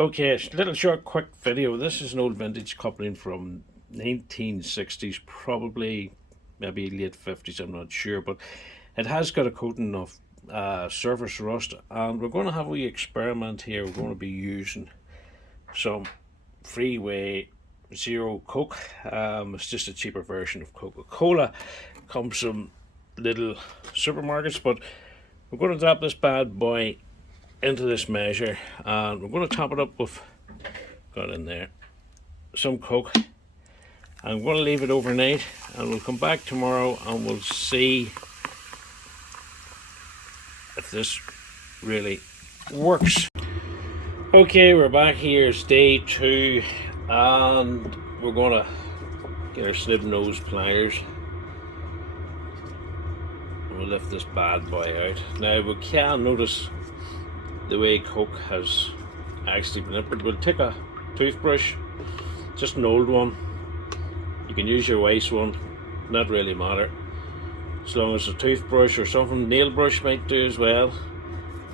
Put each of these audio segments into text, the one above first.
Okay, it's a little short, quick video. This is an old vintage coupling from 1960s, probably maybe late 50s, I'm not sure, but it has got a coating of surface rust, and we're going to have a wee experiment here. We're going to be using some Freeway Zero Coke. It's just a cheaper version of Coca-Cola. Comes from little supermarkets, but we're going to drop this bad boy into this measure, and we're going to top it up with, got in there, some Coke. I'm going to leave it overnight, and we'll come back tomorrow and we'll see if this really works. Okay, we're back here. It's day 2, and we're going to get our snib nose pliers. We'll lift this bad boy out. Now we can notice the way Coke has actually been liquid. We'll take a toothbrush, just an old one. You can use your wife's one, not really matter, as long as a toothbrush or something. Nail brush might do as well.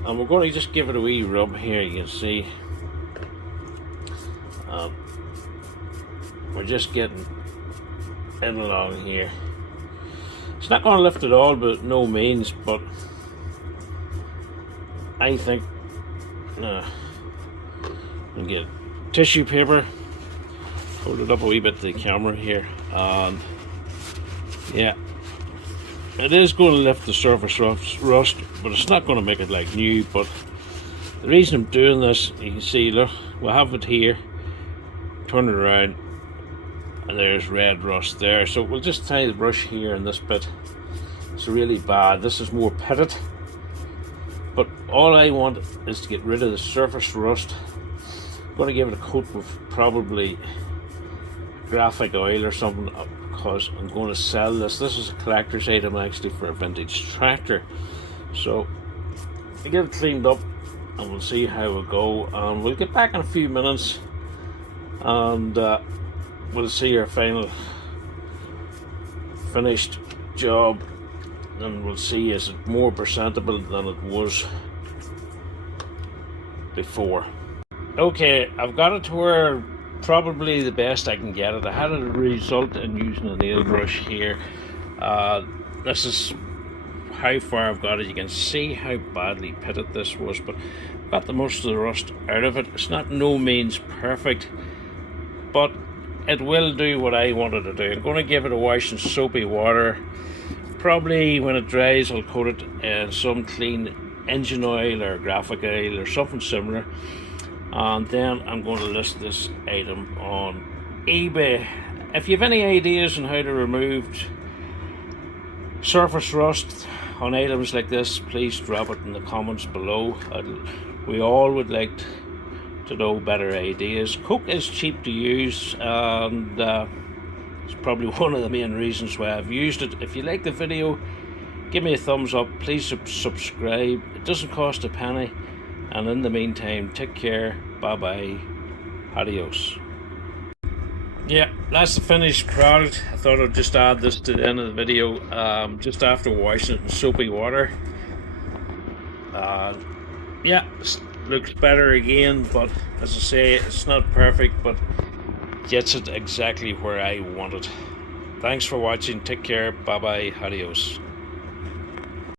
And we're going to just give it a wee rub here. You can see we're just getting in along here. It's not going to lift at all, but no means, but I think and get tissue paper, hold it up a wee bit to the camera here, and yeah, it is going to lift the surface rust, but it's not going to make it like new. But the reason I'm doing this, you can see, look, we'll have it here, turn it around, and there's red rust there. So we'll just tie the brush here in this bit. It's really bad. This is more pitted, but all I want is to get rid of the surface rust. I'm going to give it a coat with probably graphic oil or something, because I'm going to sell this. This is a collector's item actually for a vintage tractor. So we get it cleaned up and we'll see how it go, and we'll get back in a few minutes and we'll see our final finished job, and we'll see is it more presentable than it was before. Okay, I've got it to where probably the best I can get it. I had a result in using a nail brush here. This is how far I've got it. You can see how badly pitted this was, but got the most of the rust out of it. It's not no means perfect, but it will do what I wanted to do. I'm going to give it a wash in soapy water. Probably when it dries, I'll coat it in some clean engine oil or graphic oil or something similar, and then I'm going to list this item on eBay. If you have any ideas on how to remove surface rust on items like this, please drop it in the comments below. We all would like to know better ideas. Coke is cheap to use, and it's probably one of the main reasons why I've used it. If you like the video, give me a thumbs up. Please subscribe. It doesn't cost a penny. And in the meantime, take care. Bye bye. Adios. Yeah, that's the finished product. I thought I'd just add this to the end of the video. Just after washing it in soapy water. Yeah, looks better again, but as I say, it's not perfect, but gets it exactly where I want it. Thanks for watching. Take care. Bye bye. Adios.